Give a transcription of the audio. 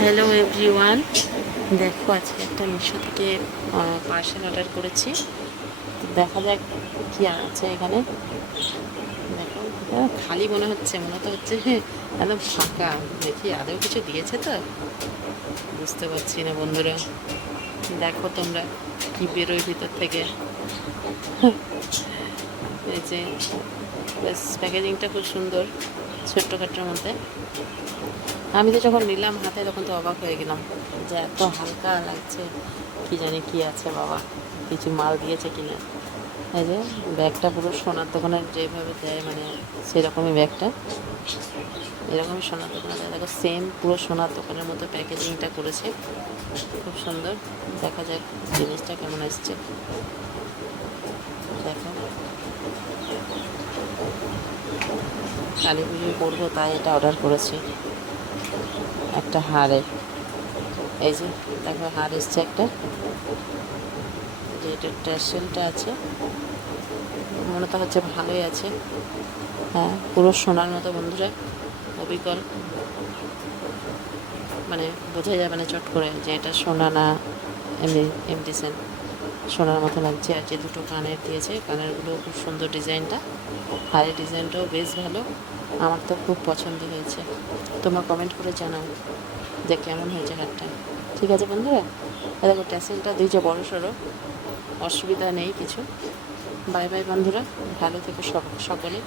Hello everyone, দেখো আজকে একটা মিশো থেকে পার্সেল অর্ডার করেছি। তো দেখা যাক কি আছে এখানে। দেখো খালি মনে তো হচ্ছে একদম ফাঁকা। দেখি আদৌ কিছু দিয়েছে তো বুঝতে পারছি না বন্ধুরা। দেখো তোমরা কি বেরোয় ভিতর থেকে। এই যে বেশ প্যাকেজিংটা খুব সুন্দর, ছোট্টখাটোর মধ্যে। আমি তো যখন নিলাম হাতে তখন তো অবাক হয়ে গেলাম যে এত হালকা লাগছে। কি জানি কি আছে বাবা, কিছু মাল দিয়েছে কিনা। এই যে ব্যাগটা পুরো সোনার দোকানের যেভাবে দেয়, মানে সেরকমই ব্যাগটা, এরকমই সোনার দোকানে দেয়। দেখো সেম পুরো সোনার দোকানের মতো প্যাকেজিংটা করেছে, খুব সুন্দর। দেখা যাক জিনিসটা কেমন আসছে। দেখো কালী পুজোয় করবো তাই এটা অর্ডার করেছি, একটা হারের। এই যে দেখো হার এসছে একটা, যে এটা ট্যাসেলটা আছে, মনে তো হচ্ছে ভালোই আছে। হ্যাঁ, পুরো সোনার মতো বন্ধুরা, অবিকল, মানে বোঝা যাবে না চট করে যে এটা সোনা না এমনি এমডিসেন। সোনার মতো লাগছে। আর যে দুটো কানের দিয়েছে, কানেরগুলো খুব সুন্দর ডিজাইনটা, হারের ডিজাইনটাও বেশ ভালো। আমার তো খুব পছন্দ হয়েছে। তোমরা কমেন্ট করে জানাও যে কেমন হয়েছে হারটা। ঠিক আছে বন্ধুরা, দেখো ট্যাসেলটা দিয়েছে বড় সড়ো, অসুবিধা নেই কিছু। বাই বাই বন্ধুরা, ভালো থেকো সকলে।